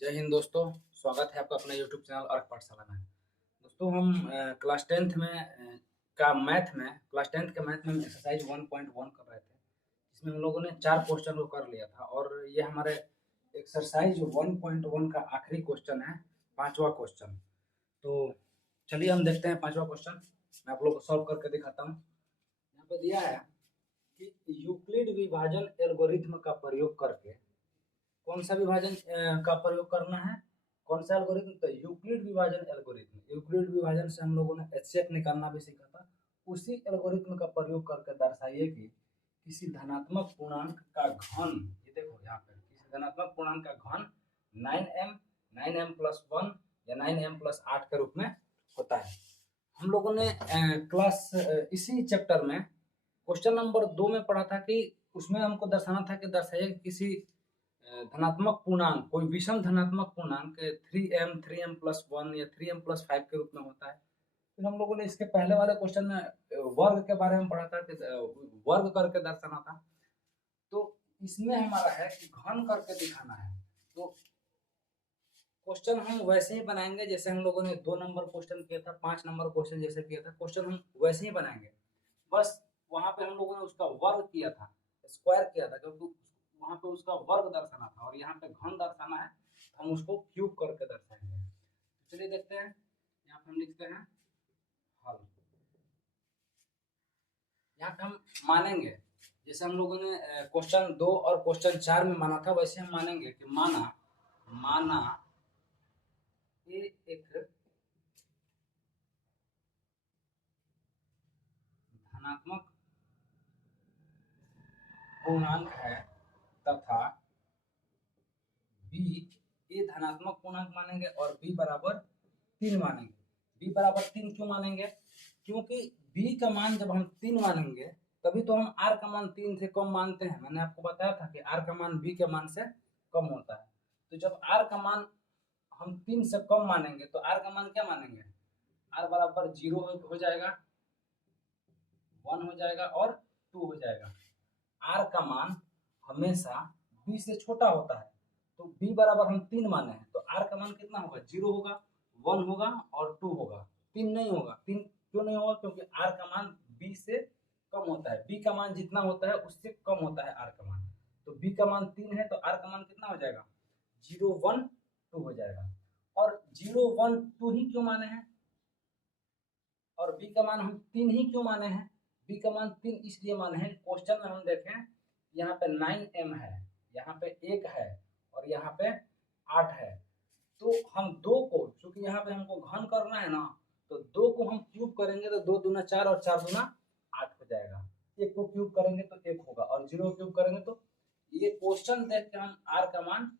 जय हिंद दोस्तों। स्वागत है आपका अपने यूट्यूब चैनल अर्क पाठशाला में। दोस्तों हम क्लास टेंथ में क्लास टेंथ के मैथ में एक्सरसाइज 1.1 कर रहे थे, जिसमें हम लोगों ने 4 क्वेश्चन को कर लिया था और ये हमारे एक्सरसाइज 1.1 का आखिरी क्वेश्चन है, 5वां क्वेश्चन। तो चलिए हम देखते हैं 5वां क्वेश्चन। मैं आप लोग को सॉल्व करके दिखाता हूँ। यहाँ पे दिया है कि यूक्लिड विभाजन एल्गोरिथ्म का प्रयोग करके कौन सा विभाजन का प्रयोग करना है, कौन सा एल्गोरिथम? तो यूक्लिड विभाजन एल्गोरिथम। यूक्लिड विभाजन से हम लोगों ने एचसीएफ निकालना भी सीखा था। उसी एल्गोरिथम का प्रयोग करके दर्शाइए कि किसी धनात्मक पूर्णांक का घन, ये देखो यहाँ पे, किसी धनात्मक पूर्णांक का घन 9m 9m प्लस 1 या 9m प्लस 8 के रूप में होता है। हम लोगों ने इसी चैप्टर में क्वेश्चन नंबर 2 में पढ़ा था कि उसमें हमको दर्शाना था कि दर्शाइए किसी धनात्मक पूर्णांक, कोई विषम धनात्मक पूर्णांक 3m 3m प्लस 1 या 3m प्लस 5 के रूप में होता है। फिर हम लोगों ने इसके पहले वाले क्वेश्चन में वर्ग के बारे में पढ़ा था कि वर्ग करके दर्शाना था। तो इसमें हमारा है कि घन करके दिखाना है। तो क्वेश्चन हम वैसे ही बनाएंगे जैसे हम लोगों ने 2 नंबर क्वेश्चन किया था, 5 नंबर क्वेश्चन जैसे किया था, क्वेश्चन हम वैसे ही बनाएंगे। बस वहां पे हम लोगों ने उसका वर्ग किया था, स्क्वायर किया था, क्योंकि वहां पे उसका वर्ग दर्शाना था और यहाँ पे घन दर्शाना है, तो हम उसको क्यूब करके दर्शाएंगे। चलिए देखते हैं। यहाँ पे हम लिखते हैं हल। यहाँ पे हम मानेंगे जैसे हम लोगों ने क्वेश्चन 2 और क्वेश्चन 4 में माना था, वैसे हम मानेंगे कि माना ये एक धनात्मक पूर्णांक है तथा बी, ए धनात्मक पूर्णांक मानेंगे और बी बराबर 3 मानेंगे। बी बराबर 3 क्यों मानेंगे? क्योंकि बी का मान जब हम 3 मानेंगे तभी तो हम आर का मान 3 से कम मानते हैं। मैंने आपको बताया था कि आर का मान बी के मान से कम होता है। तो जब आर का मान हम 3 से कम मानेंगे तो आर का मान क्या मानेंगे? आर बराबर 0 हो जाएगा, 1 हो जाएगा और 2 हो जाएगा। आर का मान हमेशा बी से छोटा होता है। तो बी बराबर हम 3 माने हैं तो आर का मान कितना होगा? 0 होगा, 1 होगा और 2 होगा। 3 नहीं होगा। 3 क्यों नहीं होगा? क्योंकि आर का मान बी से कम होता है। बी का मान जितना होता है उससे कम होता है आर का मान। तो बी का मान 3 है तो आर का मान कितना हो जाएगा? 0 1 2 हो जाएगा। और 0 1 2 ही क्यों माने हैं और बी का मान हम 3 ही क्यों माने हैं? बी का मान 3 इसलिए माने हैं, क्वेश्चन में हम देखें यहाँ पे 9m है, यहाँ पे 1 है और यहाँ पे 8 है। तो हम 2 को, क्योंकि यहाँ पे हमको घन करना है ना, तो 2 को हम क्यूब करेंगे तो 2 दूना 4 और 4 दूना 8 हो जाएगा। 1 को क्यूब करेंगे तो 1 होगा और 0 क्यूब करेंगे तो ये क्वेश्चन देख के हम आर का मान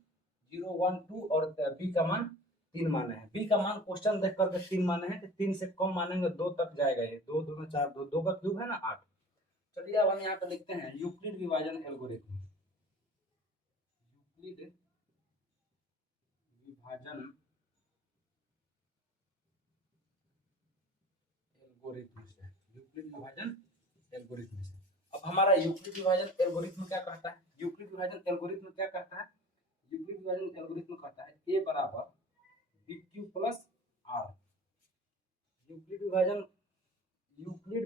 0 1 2 और बी का मान 3 माने हैं। बी का मान क्वेश्चन देख करके 3 माने हैं कि 3 से कम मानेंगे 2 तक जाएगा। ये 2 दूना 4, 2 का क्यूब है ना 8। चलिए अब हम यहाँ पे लिखते हैं यूक्लिड विभाजन एल्गोरिथम। यूक्लिड विभाजन एल्गोरिथम से, यूक्लिड विभाजन एल्गोरिथम से। अब हमारा यूक्लिड विभाजन एल्गोरिथम क्या कहता है? यूक्लिड विभाजन एल्गोरिथम क्या कहता है? यूक्लिड विभाजन एल्गोरिथम कहता है ए बराबर B Q plus R. Euclid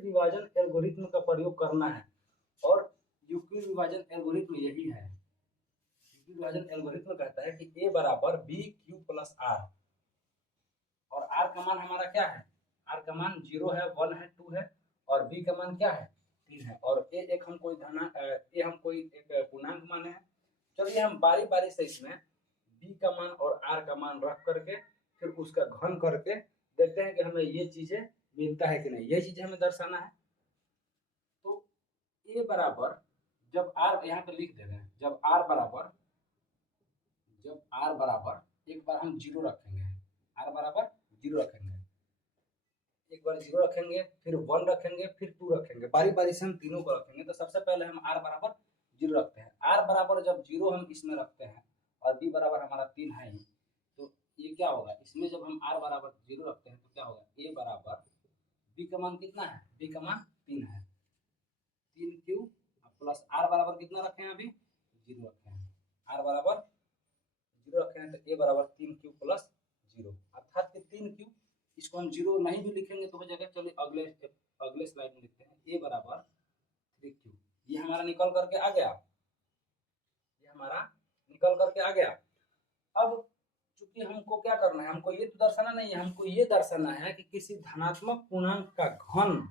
विभाजन एल्गोरिथम का प्रयोग करना है और यूक्लिड विभाजन एल्गोरिथम यही है। यूक्लिड विभाजन एल्गोरिथम कहता है कि ए बराबर बी क्यू प्लस आर और आर का मान हमारा क्या है? आर का मान 0 है, 1 है, 2 है और बी का मान क्या है? 3 है और ए एक हम कोई एक पूर्णांक माने हैं। चलिए हम बारी बारी से इसमें बी का मान और आर का मान रख करके फिर उसका घन करके देखते हैं कि हमें ये चीजें मिलता है कि नहीं। ये चीजें हमें दर्शाना है। तो ए बराबर, जब आर यहाँ पे लिख दे रहे हैं, जब आर बराबर एक बार हम 0 रखेंगे, आर बराबर 0 रखेंगे, एक बार 0 रखेंगे, फिर 1 रखेंगे, फिर 2 रखेंगे, बारी बारी से हम तीनों को रखेंगे। तो सबसे पहले हम आर बराबर 0 रखते हैं। आर बराबर जब 0 हम इसमें रखते हैं और बी बराबर हमारा 3 है ही, तो ये क्या होगा? इसमें जब हम आर बराबर 0 रखते हैं तो क्या होगा? ए बराबर बी का मान कितना है? बी का मान 3 है, 3 क्यू प्लस आर बराबर कितना रखे हैं? अभी 0 रखे हैं। आर बराबर जीरो रखे हैं तो ए बराबर 3q प्लस 0, अर्थात कि 3q, इसको हम जीरो नहीं भी लिखेंगे तो हो जाएगा। चलिए अगले स्लाइड में लिखते हैं, ए बराबर 3q। ये हमारा निकल करके आ गया, ये हमारा निकल करके आ गया। अब चूंकि हमको क्या करना है, हमको ये तो दर्शाना नहीं है, हमको ये दर्शाना है कि किसी धनात्मक पूर्णांक का घन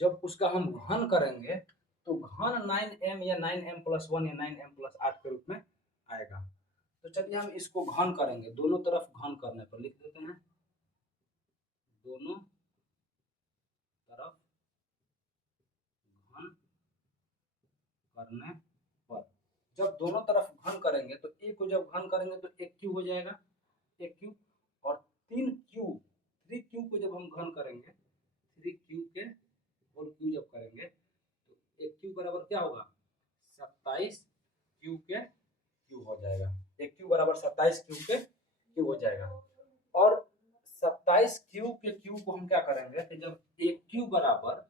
जब उसका हम घन करेंगे तो घन 9m या 9m प्लस 1 या 9m प्लस 8 के रूप में आएगा। तो चलिए हम इसको घन करेंगे, दोनों तरफ घन करने पर लिख देते हैं, दोनों तरफ घन करने पर। जब दोनों तरफ घन करेंगे तो ए को जब घन करेंगे तो 1q हो जाएगा, 1q, और 3q को जब हम घन करेंगे, 3q के होल क्यू जब करेंगे तो 1q बराबर क्या होगा, 27q के क्यू हो जाएगा। 1q बराबर 27q के क्यू हो जाएगा। और 27q के क्यू को हम क्या करेंगे कि जब 1q बराबर,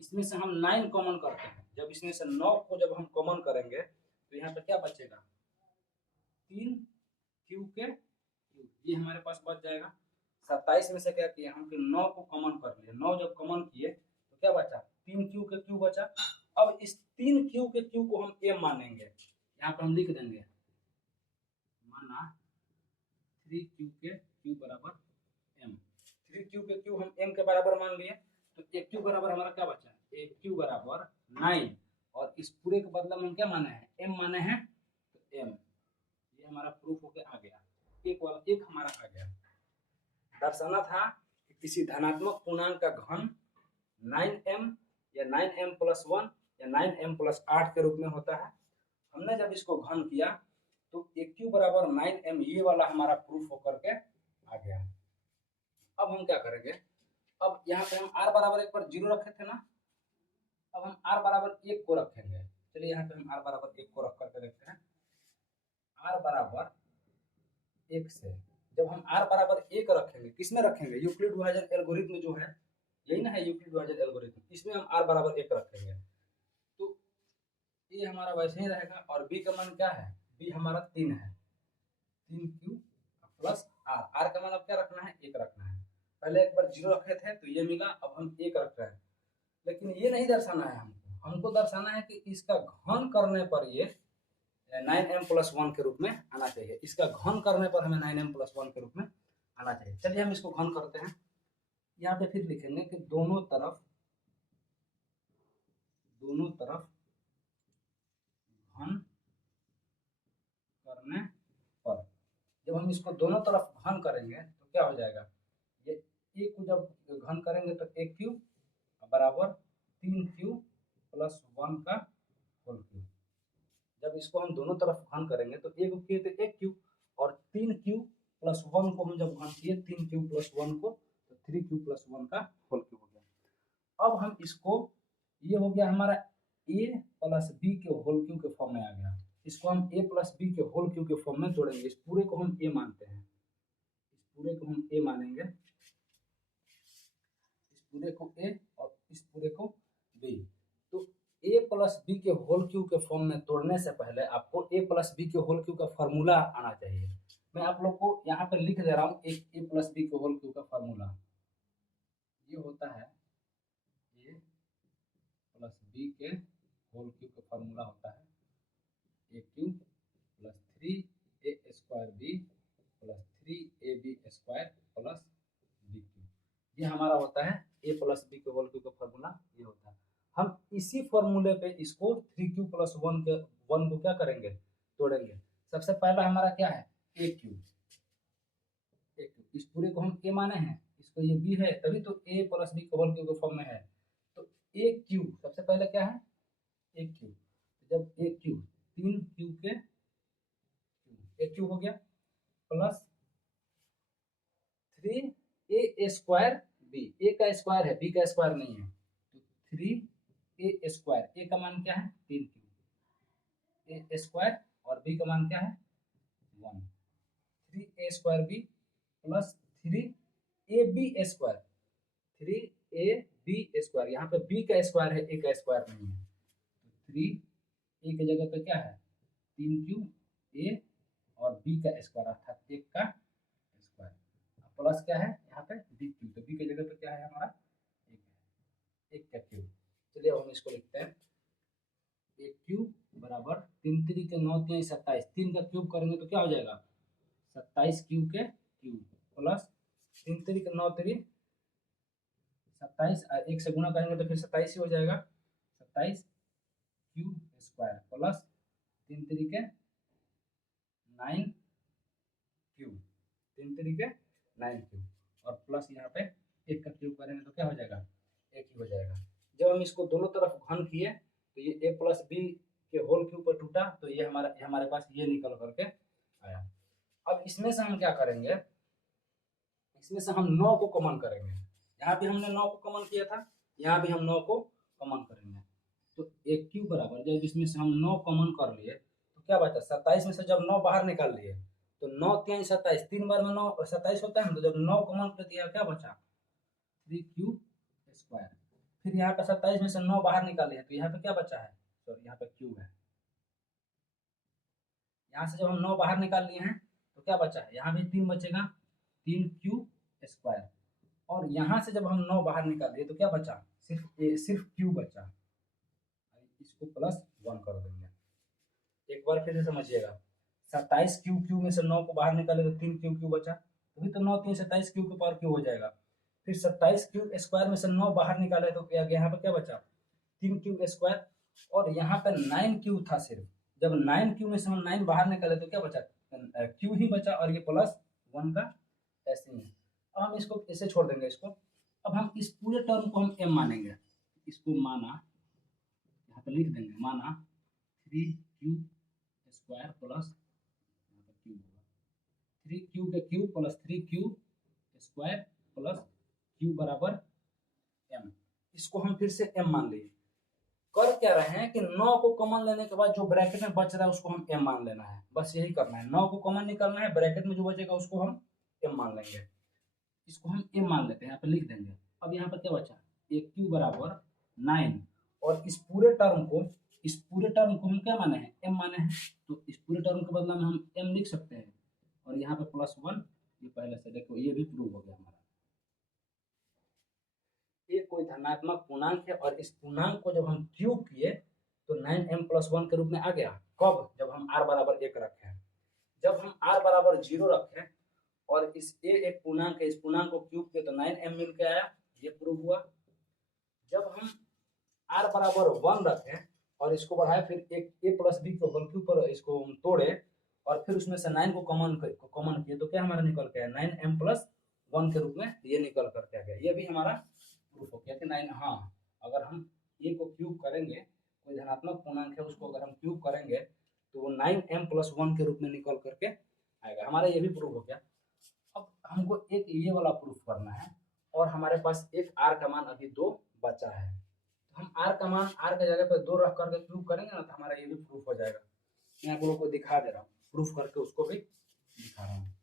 इसमें से हम 9 कॉमन करते हैं, जब इसमें से 9 को जब हम कॉमन करेंगे तो यहाँ पे क्या बचेगा, 3q के क्यू, ये हमारे पास बच जाएगा। 27 में से क्या किया हम, 9 को कॉमन कर लिए, 9 जब कॉमन किए तो क्या बचा, 3q के क्यू बचा। अब इस 3q के क्यू को हम m मानेंगे, यहाँ पे हम लिख देंगे, माना 3q के क्यू बराबर m, 3q के क्यू हम m के बराबर मान लिए, तो 1q बराबर हमारा क्या बचा, 1q बराबर 9, और इस पूरे के बदले में हम क्या माने हैं, m माने हैं, तो m, ये हमारा प्रूफ होके आ गया, एक हमारा आ गया। दर्शाना था कि किसी धनात्मक पूर्णांक का घन 9m या 9m प्लस 1 या 9m प्लस 8 के रूप में होता है। हमने जब इसको घन किया तो 1q बराबर 9m, ये वाला हमारा प्रूफ होकर के आ गया। अब हम क्या करेंगे, अब यहाँ पे हम r बराबर 1 पर 0 रखे थे ना, अब हम r बराबर 1 को रखेंगे। चलिए यहाँ पे हम r बराबर 1 को रख करके देखते हैं। r बराबर 1 से जब हम r बराबर 1 रखेंगे, किसमें रखेंगे, यूक्लिड विभाजन एल्गोरिथम जो है, यही ना है यूक्लिड विभाजन एल्गोरिथम, इसमें हम r बराबर 1 रखेंगे तो ये हमारा वैसे ही रहेगा। और b का मान क्या है, b हमारा 3 है, 3q प्लस r का मान अब क्या रखना है, 1 रखना है। पहले एक बार 0 रखे थे तो ये मिला, अब हम 1 रख रहे हैं, लेकिन ये नहीं दर्शाना है हमको दर्शाना है कि इसका घन करने पर ये 9m प्लस 1 के रूप में आना चाहिए, इसका घन करने पर हमें 9m प्लस 1 के रूप में आना चाहिए। चलिए हम इसको घन करते हैं, यहाँ पे फिर लिखेंगे कि दोनों तरफ घन करने पर, जब हम इसको दोनों तरफ घन करेंगे तो क्या हो जाएगा, ये ए को जब घन करेंगे तो 1q बराबर 3q प्लस 1 का होल क्यूब। जब इसको हम दोनों तरफ घन करेंगे तो एक किए तो 1q, और 3q प्लस 1 को हम जब घन किए 3q प्लस 1 को, तो 3q प्लस 1 का होल क्यूब हो गया। अब हम इसको, ये हो गया हमारा a प्लस b के होल क्यूब के फॉर्म में आ गया, इसको हम a प्लस b के होल क्यूब के फॉर्म में तोड़ेंगे। इस पूरे को हम a मानते हैं, इस पूरे को हम a मानेंगे, इस पूरे को a और इस पूरे को b। तो a प्लस बी के होल क्यूब के फॉर्म में तोड़ने से पहले आपको a प्लस बी के होल क्यूब का फार्मूला आना चाहिए। मैं आप लोग को यहाँ पर लिख दे रहा हूँ, एक a प्लस बी के होल क्यूब का फार्मूला ये होता है, a प्लस बी के होल क्यूब का फार्मूला होता है a cube plus 3a square B plus 3ab square plus B cube. ये हमारा होता है a प्लस बी के होल क्यूब का फार्मूला, ये होता है। हम इसी फॉर्मूले पे इसको 3q प्लस 1 को क्या करेंगे, तोड़ेंगे। सबसे पहला हमारा क्या है, a क्यूब, इस पूरे को हम a माने हैं, इसको ये b है, तभी तो a प्लस बी के होल क्यूब के फॉर्म में है। तो a क्यूब सबसे पहले क्या है, a क्यूब, जब a क्यूब 3q के a क्यूब हो गया plus 3a square b, a का स्क्वायर है b का स्क्वायर नहीं है, तो 3a स्क्वायर, a का मान क्या है 3q, a स्क्वायर और b का मान क्या है 1, 3a square b plus 3ab square, 3ab square, यहाँ पे b का स्क्वायर है a का स्क्वायर नहीं है, तो 3a की जगह पे क्या है 3q a और बी का स्क्वायर अर्थात 1 का स्क्वायर प्लस क्या है यहाँ पे बी क्यू, तो बी की जगह पे क्या है हमारा 1 है, 1 का क्यूब। चलिए अब हम इसको लिखते हैं 1 क्यूब बराबर 3 3 के 9 3 27, 3 का क्यूब करेंगे तो क्या हो जाएगा 27 क्यूब के क्यूब प्लस 3 3 के 9 3 27, 1 से गुणा करेंगे तो फिर 27 ही हो जाएगा, 27 क्यूब स्क्वायर प्लस 3 3 के 9 क्यूब, 3 3 के 9 क्यूब और प्लस यहाँ पे 1 का क्यूब करेंगे तो क्या हो जाएगा 1 ही हो जाएगा। जब हम इसको दोनों तरफ घन किए तो ये a प्लस बी के होल क्यूब पर टूटा, तो ये हमारे पास ये निकल करके आया। अब इसमें से हम क्या करेंगे, इसमें से हम 9 को कॉमन करेंगे, यहाँ भी हमने 9 को कॉमन किया था, यहाँ भी हम 9 को कॉमन करेंगे। तो 1 क्यूब बराबर जब इसमें से हम 9 कॉमन कर लिए तो क्या बचा 27 में से जब 9 बाहर निकाल लिए तो 9 3 27, 3 बार में 9 27 होता है, तो जब 9 कॉमन कर दिया क्या बचा 3 क्यूब स्क्वायर। फिर यहाँ पे 27 में से 9 बाहर निकाल लिए तो यहाँ पे क्या बचा है, सॉरी यहाँ पे क्यूब है, यहाँ से जब हम 9 बाहर निकाल लिए हैं तो क्या बचा है, यहाँ भी 3 बचेगा 3 क्यूब स्क्वायर, और यहाँ से जब हम 9 बाहर निकाल लिए तो क्या बचा सिर्फ क्यूब बचा, इसको प्लस 1 कर देंगे। एक बार फिर से समझिएगा, 27 क्यूब क्यूब में से 9 को बाहर निकाले तो 3 क्यूब क्यूब बचा, तभी तो 9 3 27 क्यूब के पावर क्यूब हो जाएगा। फिर 27 क्यूब स्क्वायर में से 9 बाहर निकाले तो क्या यहाँ पे क्या बचा 3 क्यूब स्क्वायर, और यहाँ पे 9 क्यूब था सिर्फ, जब 9 क्यूब में से हम 9 बाहर निकाले तो क्या बचा क्यूब ही बचा, और ये प्लस 1 का ऐसे ही है। अब हम इसको ऐसे छोड़ देंगे इसको, अब हम इस पूरे टर्म को हम m मानेंगे, इसको माना यहाँ पे लिख देंगे, माना 3 क्यूब स्क्वायर प्लस क्यूब होगा 3 क्यूब के cube plus 3 cube square plus cube बराबर m, इसको हम फिर से m मान लिए। कर क्या रहे हैं कि 9 को कॉमन लेने के बाद जो ब्रैकेट में बच रहा है उसको हम m मान लेना है, बस यही करना है, 9 को कॉमन निकालना है, ब्रैकेट में जो बचेगा उसको हम m मान लेंगे, इसको हम m मान लेते हैं, यहाँ पे लिख देंगे। अब यहाँ पर क्या बचा 1 क्यूब बराबर 9, और इस पूरे टर्म को हम क्या माने हैं m माने हैं, तो इस पूरे टर्म के बदला में हम m लिख सकते हैं, और यहाँ पे प्लस 1, ये पहले से देखो ये भी प्रूव हो गया हमारा। ये कोई धनात्मक पूर्णांक है, और इस पूर्णांक को जब हम क्यूब किए तो 9m प्लस 1 के रूप में आ गया, कब जब हम r बराबर 1 रखें, जब हम r बराबर 0 रखें और इस a एक पूर्णांक है, इस पूर्णांक को क्यूब किए तो 9m मिल के आया, ये प्रूव हुआ। जब हम r बराबर 1 रखें और इसको बढ़ाए, फिर एक a प्लस बी को होल क्यूब पर इसको हम तोड़े और फिर उसमें से 9 को कॉमन किए तो क्या हमारा निकल के आया 9m प्लस 1 के रूप में ये निकल करके आ गया। ये भी हमारा प्रूफ हो गया कि 9, हाँ अगर हम a को क्यूब करेंगे, कोई धनात्मक पूर्णांक है उसको अगर हम क्यूब करेंगे तो वो 9m प्लस 1 के रूप में निकल करके आएगा, हमारा ये भी प्रूफ हो गया। अब हमको एक ये वाला प्रूफ करना है, और हमारे पास एक r का मान अभी 2 बचा है, तो हम r का मान r के जगह पे 2 रख करके क्यूब करेंगे ना, तो हमारा ये भी प्रूफ हो जाएगा। मैं आप लोगों को दिखा दे रहा हूँ, प्रूफ करके उसको भी दिखा रहा हूँ।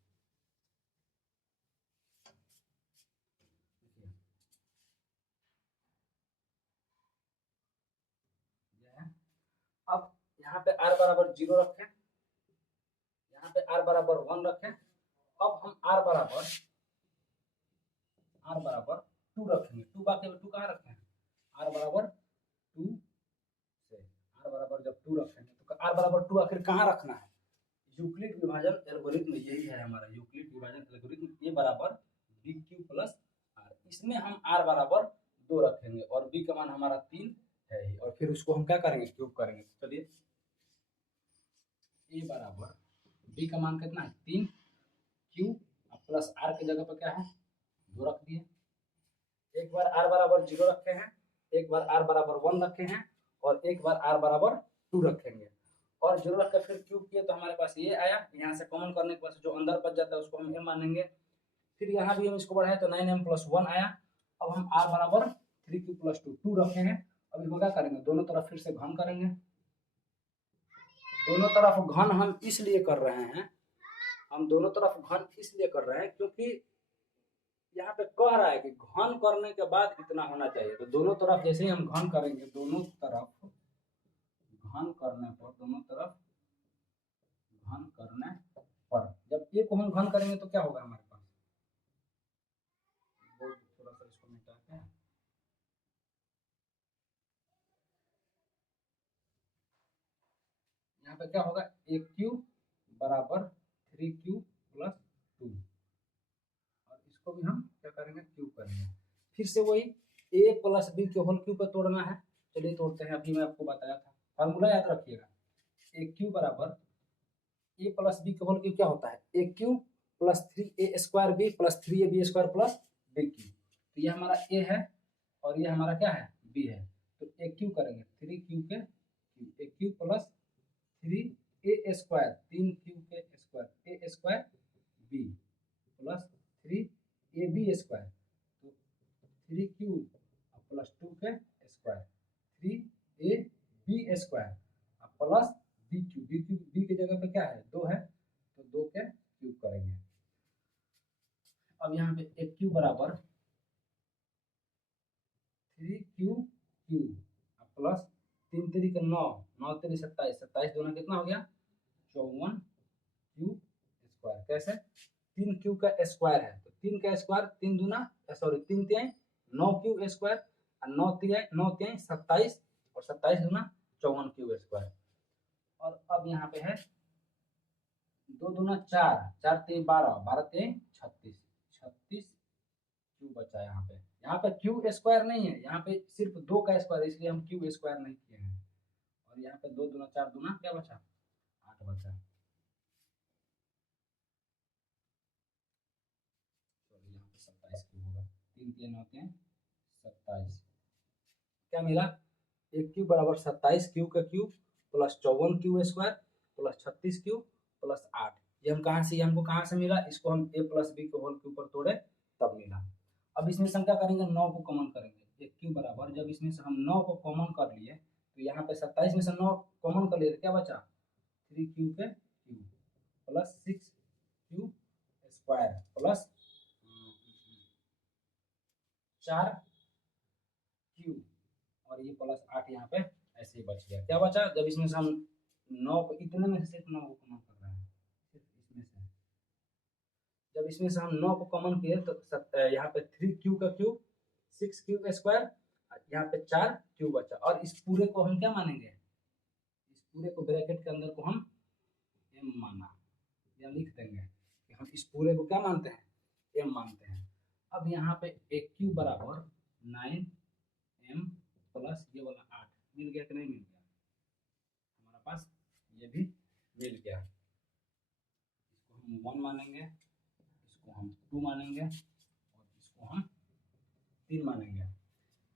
अब यहाँ पे r बराबर 0 रखें, यहाँ पे r बराबर 1 रखें, अब हम r बराबर 2 रखेंगे, 2 बाकी 2 कहाँ रखें, r बराबर 2 से r बराबर जब 2 रखेंगे तो r बराबर 2 आखिर कहाँ रखना है, यूक्लिड विभाजन एल्गोरिथम यही है हमारा, यूक्लिड विभाजन एल्गोरिथम a बराबर b क्यूब प्लस r, इसमें हम r बराबर 2 रखेंगे और b का मान हमारा 3 है ही, और फिर उसको हम क्या करेंगे क्यूब करेंगे। चलिए a बराबर b का मान कितना है 3 क्यूब प्लस r की जगह पर क्या है 2 रख दिए, एक बार r बराबर 0 रखे हैं, एक बार r बराबर 1 रखे हैं, और एक बार r बराबर 2 रखेंगे, और 0 रख कर फिर क्यूब किए तो हमारे पास ये आया, यहाँ से कॉमन करने के बाद जो अंदर बच जाता है उसको हम m मानेंगे। फिर यहाँ भी हम इसको बढ़ाए तो 9m प्लस 1 आया। अब हम r बराबर 3 क्यूब प्लस 2 रखे हैं, अब इसको क्या करेंगे दोनों तरफ फिर से घन करेंगे। दोनों तरफ घन हम इसलिए कर रहे हैं, हम दोनों तरफ घन इसलिए कर रहे हैं क्योंकि यहाँ पे कह रहा है कि घन करने के बाद इतना होना चाहिए, तो दोनों तरफ जैसे ही हम घन करेंगे, दोनों तरफ घन करने पर, दोनों तरफ घन करने पर। जब ए को हम घन करेंगे तो क्या होगा हमारे पास, थोड़ा सा इसको मिटा के, यहाँ पे क्या होगा, ए क्यूब बराबर 3q प्लस 2, और इसको भी हम क्या करेंगे, क्यूब करेंगे। फिर से वही a प्लस बी के होल क्यूब पर तोड़ना है, चलिए तोड़ते हैं। अभी मैं आपको बताया था, फार्मूला याद रखिएगा, ए क्यूब बराबर ए प्लस बी के होल क्यूब क्या होता है, A cube plus 3a² B plus 3ab² plus B cube. तो ये हमारा ए है और ये हमारा क्या है, बी है। तो ए क्यूब करेंगे 3q के क्यूब, ए क्यूब प्लस 3a², 3q के square, a² B plus 3ab², तो 3q प्लस 2 के square, 3ab² plus B cube, B की जगह पे क्या है, 2 है, तो 2 के क्यूब करेंगे। अब यहाँ पे ए क्यूब बराबर 3q क्यूब प्लस 3 3 का 9, 9 3 27, 27 दूना कितना हो गया, 54 क्यूब स्क्वायर। कैसे, 3 क्यूब का स्क्वायर है, तो 3 का स्क्वायर 3 दूना, सॉरी 3 3 9 क्यूब स्क्वायर, और 9 3 27, और 27 दूना 54 क्यूब स्क्वायर। और अब यहाँ पे है 2 दूना 4, 4 3 12, 12 3 36, 36 क्यू बचा यहाँ पे क्यू स्क्वायर नहीं है, यहाँ पे सिर्फ 2 का स्क्वायर, इसलिए हम क्यू स्क्वायर नहीं किए हैं। और यहाँ पे 2 दूना 4 दूना क्या बचा, 8 बचा। तो यहाँ पे 27 क्यू होगा, 3 3 9 3 27, क्या मिला, एक क्यूब बराबर 27 क्यू का cube plus 54 Q square plus 36 Q plus 8। ये हम कहाँ से, हमको कहाँ से मिला, इसको हम a प्लस बी के होल के ऊपर तोड़े तब मिला। अब इसमें से हम क्या करेंगे, 9 को कॉमन करेंगे, एक क्यूब बराबर, जब इसमें से हम 9 को कॉमन कर लिए तो यहाँ पे 27 में से 9 कॉमन कर लिए तो क्या बचा, 3q के cube plus 6q square plus 4q, और ये प्लस 8 यहाँ पे ऐसे ही बच गया। क्या बचा, जब इसमें से हम 9 को, इतने में से सिर्फ 9 को कॉमन कर रहे हैं, सिर्फ इसमें से, जब इसमें से हम 9 को कॉमन किए तो यहाँ पे 3q का क्यूब 6q स्क्वायर, यहाँ पे 4q बचा। और इस पूरे को हम क्या मानेंगे, इस पूरे को ब्रैकेट के अंदर को हम m माना, या लिख देंगे कि हम इस पूरे को क्या मानते हैं, m मानते हैं। अब यहाँ पे एक क्यूब बराबर 9m प्लस ये वाला 8 मिल गया कि नहीं मिल गया, हमारे पास ये भी मिल गया। इसको हम 1 मानेंगे, इसको हम 2 मानेंगे, और इसको हम 3 मानेंगे।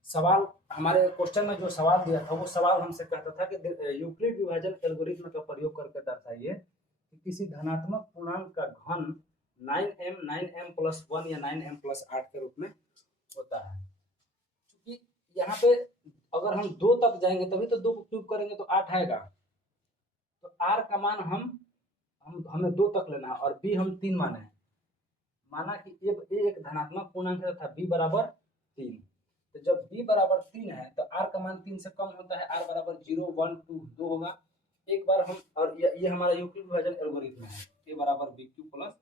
सवाल हमारे क्वेश्चन में जो सवाल दिया था, वो सवाल हमसे कहता था कि यूक्लिड विभाजन एल्गोरिथ्म का प्रयोग करके दर्शाइए कि किसी धनात्मक पूर्णांक का घन 9m प्लस 1 या 9m प्लस 8 के रूप में होता है। क्योंकि यहाँ पे अगर हम 2 तक जाएंगे तभी तो 2 को क्यूब करेंगे तो 8 आएगा। तो r का मान हमें 2 तक लेना है, और b हम 3 माने हैं। माना कि a एक धनात्मक पूर्णांक है तथा b बराबर 3। तो जब b बराबर 3 है तो r का मान 3 से कम होता है, r बराबर 0 1 2 2 होगा। एक बार हम, और ये हमारा यूक्लिड विभाजन एल्गोरिथ्म है, a बराबर b क्यूब प्लस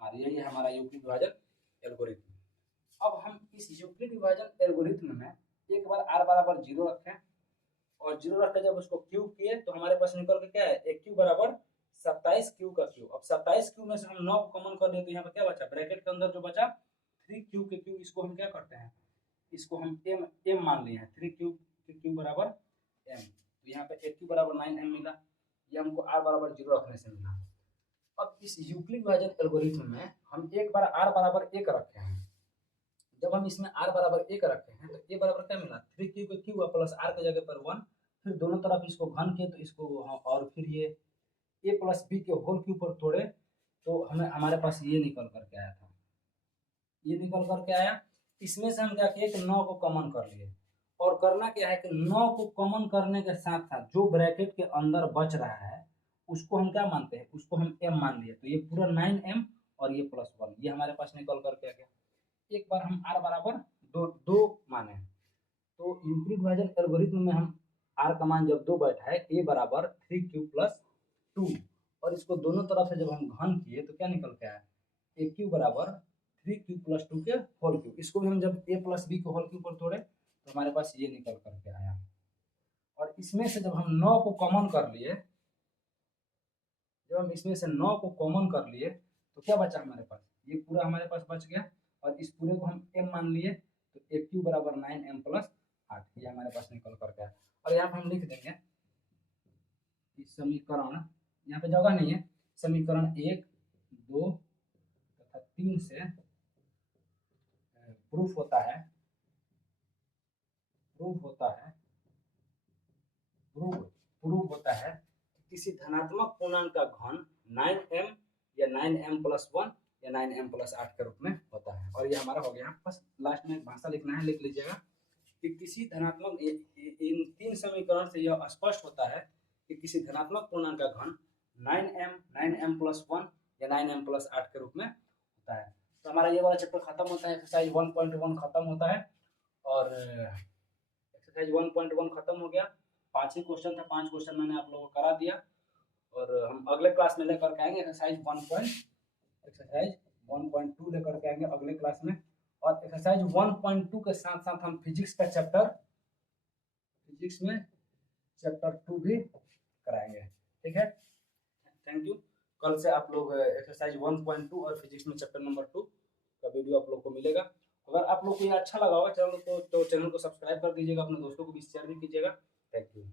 r, यही हमारा यूक्लिड विभाजन एल्गोरिथ्म। अब हम इस यूक्लिड विभाजन एल्गोरिथ्म में एक बार r बराबर 0 रखें, और 0 रख के जब उसको क्यूब किए तो हमारे पास निकल के क्या है, एक क्यूब बराबर 27 क्यू का क्यूब। अब 27 क्यू में से हम 9 को कॉमन कर लिए तो यहाँ पे क्या बचा, ब्रैकेट के अंदर जो बचा 3q के क्यूब, इसको हम क्या करते हैं, इसको हम m मान लिए हैं, 3q के क्यूब बराबर m। तो यहाँ पे एक क्यूब बराबर 9m मिला, ये हमको r बराबर 0 रखने से मिला। अब इस यूक्लिड विभाजन एल्गोरिथ्म में हम एक बार r बराबर 1 रखे हैं। जब हम इसमें r बराबर 1 रखे हैं तो a बराबर क्या मिला, 3q के क्यूब प्लस r के जगह पर 1, फिर दोनों तरफ इसको घन किए तो इसको, और फिर ये a प्लस बी के होल क्यूब पर तोड़े तो हमारे पास ये निकल करके आया था, ये निकल करके आया। इसमें से हम क्या किए कि 9 को कॉमन कर लिए, और करना क्या है कि 9 को कॉमन करने के साथ साथ जो ब्रैकेट के अंदर बच रहा है उसको हम क्या मानते हैं, उसको हम m मान लिए। तो ये पूरा 9m और ये प्लस 1, ये हमारे पास निकल करके आ गया। एक बार हम r बराबर 2 माने, तो यूक्लिड विभाजन एल्गोरिथ्म में हम r का मान जब 2 बैठा है, a बराबर 3q प्लस 2, और इसको दोनों तरफ से जब हम घन किए तो क्या निकल के आया, ए क्यू बराबर 3q + 2 के होल क्यूब। इसको भी हम जब a + b के होल क्यूब पर तोड़े तो हमारे पास ये निकल करके आया। और इसमें से जब हम 9 को कॉमन कर लिए, जब हम इसमें से 9 को कॉमन कर लिए तो क्या बचा हमारे पास, ये पूरा हमारे पास बच गया। और इस पूरे को हम m मान लिए तो ए क्यू बराबर 9m + 8, ये हमारे पास निकल करके आया। और यहाँ पर हम लिख देंगे इस समीकरण, यहाँ पे जगह नहीं है, समीकरण 1, 2 तथा 3 से प्रूफ होता है कि किसी धनात्मक पूर्णांक का घन 9m या 9m + 1 या 9m + 8 के रूप में होता है। और ये हमारा हो गया। बस लास्ट में एक भाषा लिखना है, लिख लीजिएगा कि किसी धनात्मक, इन 3 समीकरण से यह स्पष्ट होता है कि किसी धनात्मक पूर्णांक का घन 9m, 9m + 1 या 9m + 8 के रूप में होता है। तो हमारा ये वाला चैप्टर खत्म होता है, एक्सरसाइज 1.1 खत्म होता है। और एक्सरसाइज 1.1 खत्म हो गया। 5 ही क्वेश्चन था, 5 क्वेश्चन मैंने आप लोगों को करा दिया। और हम अगले क्लास में लेकर के आएंगे एक्सरसाइज 1.2 लेकर के आएंगे अगले क्लास में। और एक्सरसाइज 1.2 के साथ साथ हम फिजिक्स में चैप्टर 2 भी कराएंगे। ठीक है, थैंक यू। कल से आप लोग एक्सरसाइज 1.2 और फिजिक्स में चैप्टर नंबर 2 का वीडियो आप लोग को मिलेगा। अगर आप लोग को ये अच्छा लगा होगा चैनल को, तो चैनल को सब्सक्राइब कर दीजिएगा, अपने दोस्तों को भी शेयर भी कीजिएगा। Thank you.